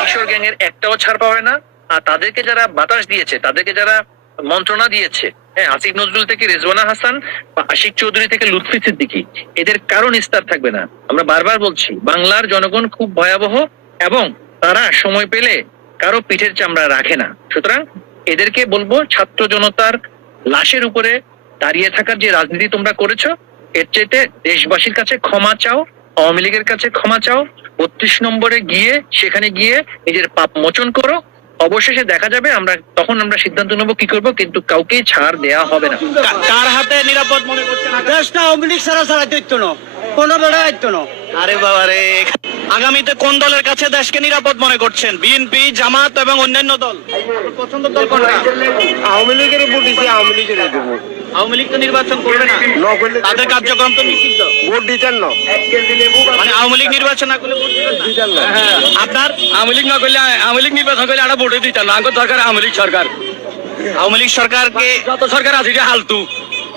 কিশোর গ্যাংয়ের একটাও ছাড় পাবে না, আর তাদেরকে যারা বাতাস দিয়েছে, তাদেরকে যারা মন্ত্রণা দিয়েছে হ্যাঁ আসিফ নজরুল থেকে রেজওয়ানা হাসান বা আশিক চৌধুরী থেকে লুৎফি সিদ্দিকি, এদের কারও নিস্তার থাকবে না। আমরা বারবার বলছি, বাংলার জনগণ খুব ভয়াবহ এবং তারা সময় পেলে কারও পিঠের চামড়া রাখে না। সুতরাং এদেরকে বলব, ছাত্র জনতার লাশের উপরে দাঁড়িয়ে থাকার যে রাজনীতি তোমরা করেছ এর চাইতে দেশবাসীর কাছে ক্ষমা চাও আওয়ামী লীগের কাছে ক্ষমা চাও বত্রিশ নম্বরে গিয়ে সেখানে গিয়ে নিজের পাপ মোচন করো অবশেষে দেখা যাবে আমরা তখন আমরা সিদ্ধান্ত নেব কি করব কিন্তু কাউকেই ছাড় দেয়া হবে না। কার হাতে নিরাপদ মনে করছেন? আগামী- দেশটা আওয়ামী লীগ ছাড়া ছাড়া দায়িত্ব ন কোনো বেড়া দায়িত্ব ন আরে বাবা রে আগামীতে কোন দলের কাছে দেশকে নিরাপদ মনে করছেন? বিএনপি জামাত এবং অন্যান্য দল? আপনার পছন্দের দল কোনটা? আওয়ামী লীগের ভোট দিছে আওয়ামী লীগের দেবো। আওয়ামী লীগ তো নির্বাচন করবে না। করলে তাদের কার্যক্রম তো নিষিদ্ধ। ভোট দিতেন না। মানে আওয়ামী লীগ নির্বাচন না করলে ভোট দিবেন না? দিতেন না। আপনার? আওয়ামী লীগ না করলে আওয়ামী লীগ নির্বাচন করলে আরও ভোটে দিতাম না। আঙ্গুর দরকার আওয়ামী লীগ সরকার। আওয়ামী লীগ সরকারকে যত সরকার আছে এটি হালতু।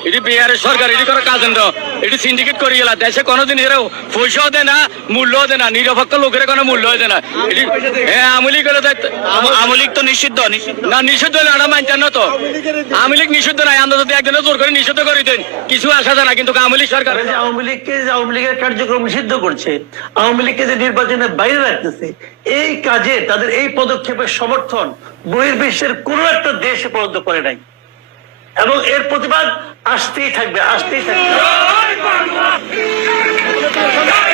এটি বিহারের সরকার এটি করে কাজ না। এটি সিন্ডিকেট করে গেলা। দেশে কোনোদিন এরা পয়সাও দেয় না, মূল্যও দেয় না। নিরপেক্ষ লোকের কোনো মূল্য দেয় না। হ্যাঁ হলে দেখ- আওয়ামী লীগ তো নিষিদ্ধ না, নিষিদ্ধ হলে আমরা মানতেন না তো আওয়ামী লীগ নিষিদ্ধ নাই, আমরা যদি একজনে জোর করে নিষিদ্ধ করে দেন কিছু আসা যায় না, কিন্তু আওয়ামী লীগ সরকার আওয়ামী লীগকে আওয়ামী লীগের কার্যক্রম নিষিদ্ধ করছে, আওয়ামী লীগকে যে নির্বাচনের বাইরে রাখতেছে, এই কাজে তাদের এই পদক্ষেপের সমর্থন বহির্বিশ্বের কোন একটা দেশ পর্যন্ত করে নাই। এবং এর প্রতিবাদ আসতেই থাকবে আসতেই থাকবে। Thank you.